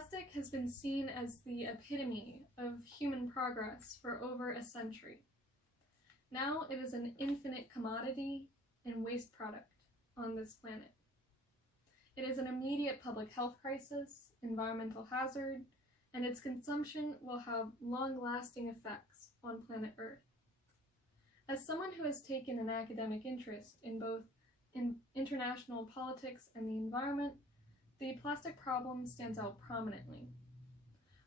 Plastic has been seen as the epitome of human progress for over a century. Now it is an infinite commodity and waste product on this planet. It is an immediate public health crisis, environmental hazard, and its consumption will have long-lasting effects on planet Earth. As someone who has taken an academic interest in both international politics and the environment, the plastic problem stands out prominently.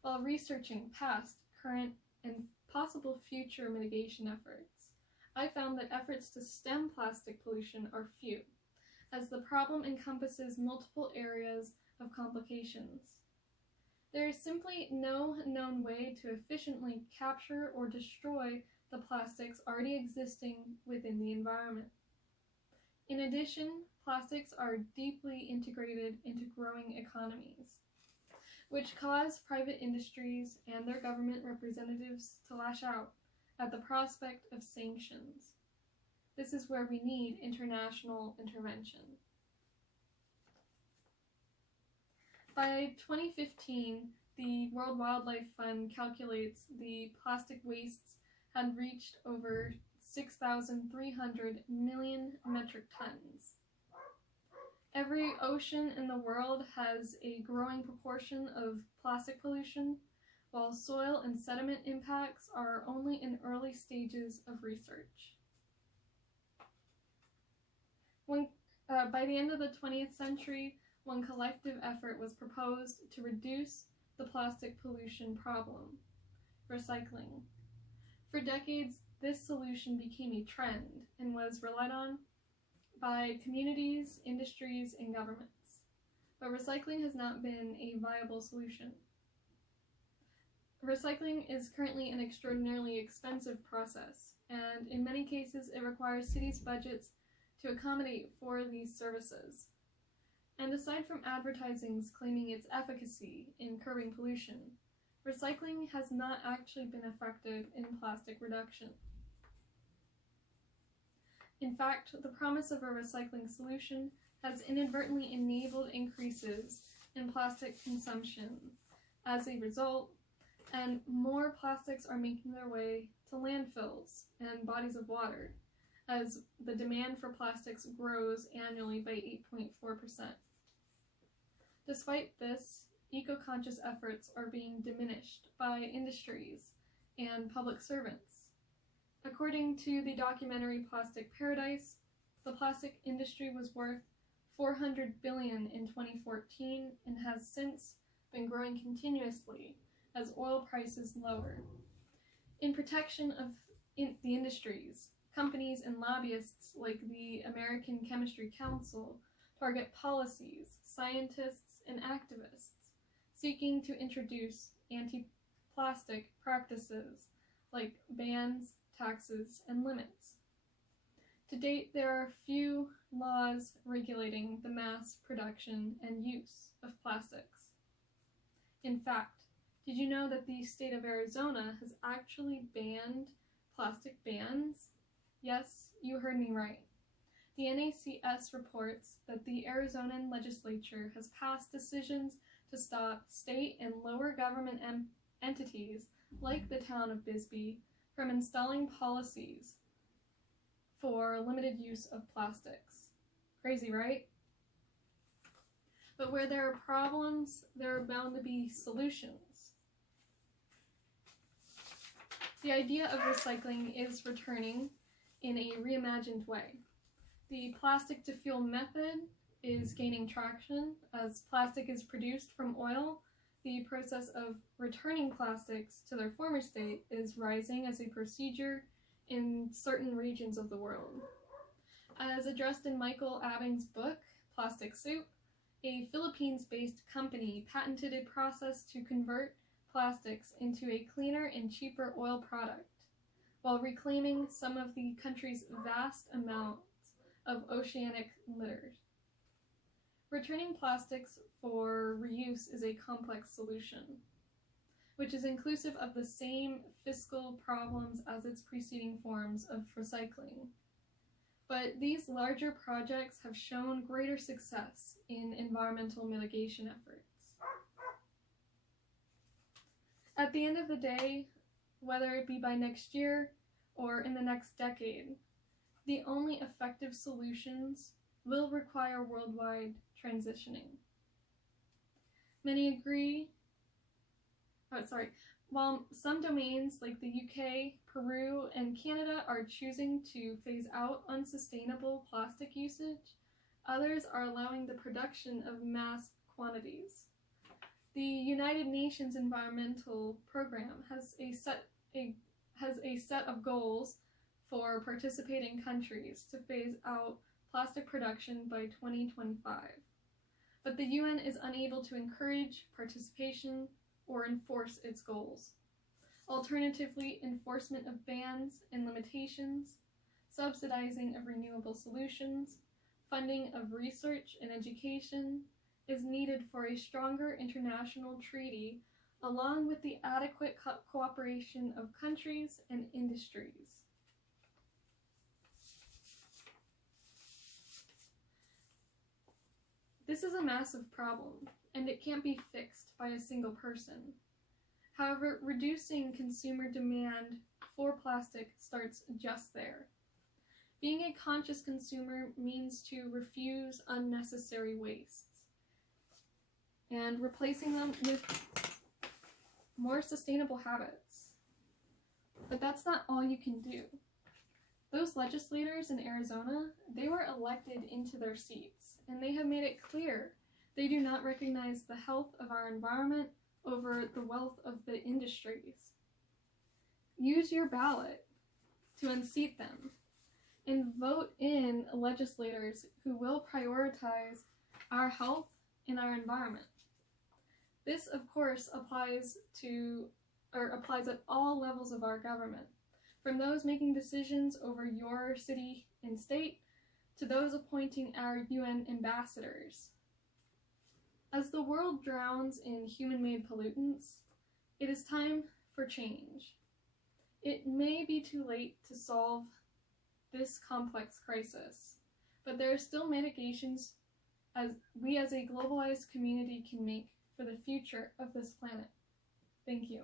While researching past, current, and possible future mitigation efforts, I found that efforts to stem plastic pollution are few, as the problem encompasses multiple areas of complications. There is simply no known way to efficiently capture or destroy the plastics already existing within the environment. In addition, plastics are deeply integrated into growing economies, which cause private industries and their government representatives to lash out at the prospect of sanctions. This is where we need international intervention. By 2015, the World Wildlife Fund calculates the plastic wastes had reached over 6,300 million metric tons. Every ocean in the world has a growing proportion of plastic pollution, while soil and sediment impacts are only in early stages of research. By the end of the 20th century, one collective effort was proposed to reduce the plastic pollution problem: recycling. For decades, this solution became a trend and was relied on by communities, industries, and governments. But recycling has not been a viable solution. Recycling is currently an extraordinarily expensive process, and in many cases it requires cities' budgets to accommodate for these services. And aside from advertisings claiming its efficacy in curbing pollution, recycling has not actually been effective in plastic reduction. In fact, the promise of a recycling solution has inadvertently enabled increases in plastic consumption as a result, and more plastics are making their way to landfills and bodies of water as the demand for plastics grows annually by 8.4%. Despite this, eco-conscious efforts are being diminished by industries and public servants. According to the documentary Plastic Paradise, the plastic industry was worth $400 billion in 2014 and has since been growing continuously as oil prices lower. In protection of the industries, companies and lobbyists like the American Chemistry Council target policies, scientists, and activists seeking to introduce anti-plastic practices like bans, taxes, and limits. To date, there are few laws regulating the mass production and use of plastics. In fact, did you know that the state of Arizona has actually banned plastic bans? Yes, you heard me right. The NACS reports that the Arizonan legislature has passed decisions to stop state and lower government entities like the town of Bisbee from installing policies for limited use of plastics. Crazy, right? But where there are problems, there are bound to be solutions. The idea of recycling is returning in a reimagined way. The plastic to fuel method is gaining traction as plastic is produced from oil. The process of returning plastics to their former state is rising as a procedure in certain regions of the world. As addressed in Michael Abing's book, Plastic Soup, a Philippines-based company patented a process to convert plastics into a cleaner and cheaper oil product, while reclaiming some of the country's vast amounts of oceanic litter. Returning plastics for reuse is a complex solution, which is inclusive of the same fiscal problems as its preceding forms of recycling. But these larger projects have shown greater success in environmental mitigation efforts. At the end of the day, whether it be by next year or in the next decade, the only effective solutions will require worldwide transitioning. Many agree, while some domains like the UK, Peru, and Canada are choosing to phase out unsustainable plastic usage, others are allowing the production of mass quantities. The United Nations Environmental Program has a set of goals for participating countries to phase out plastic production by 2025. But the UN is unable to encourage participation or enforce its goals. Alternatively, enforcement of bans and limitations, subsidizing of renewable solutions, funding of research and education is needed for a stronger international treaty, along with the adequate cooperation of countries and industries. This is a massive problem, and it can't be fixed by a single person. However, reducing consumer demand for plastic starts just there. Being a conscious consumer means to refuse unnecessary wastes and replacing them with more sustainable habits. But that's not all you can do. Those legislators in Arizona, they were elected into their seats, and they have made it clear they do not recognize the health of our environment over the wealth of the industries. Use your ballot to unseat them and vote in legislators who will prioritize our health and our environment. This, of course, applies at all levels of our government, from those making decisions over your city and state to those appointing our UN ambassadors. As the world drowns in human-made pollutants, it is time for change. It may be too late to solve this complex crisis, but there are still mitigations we as a globalized community can make for the future of this planet. Thank you.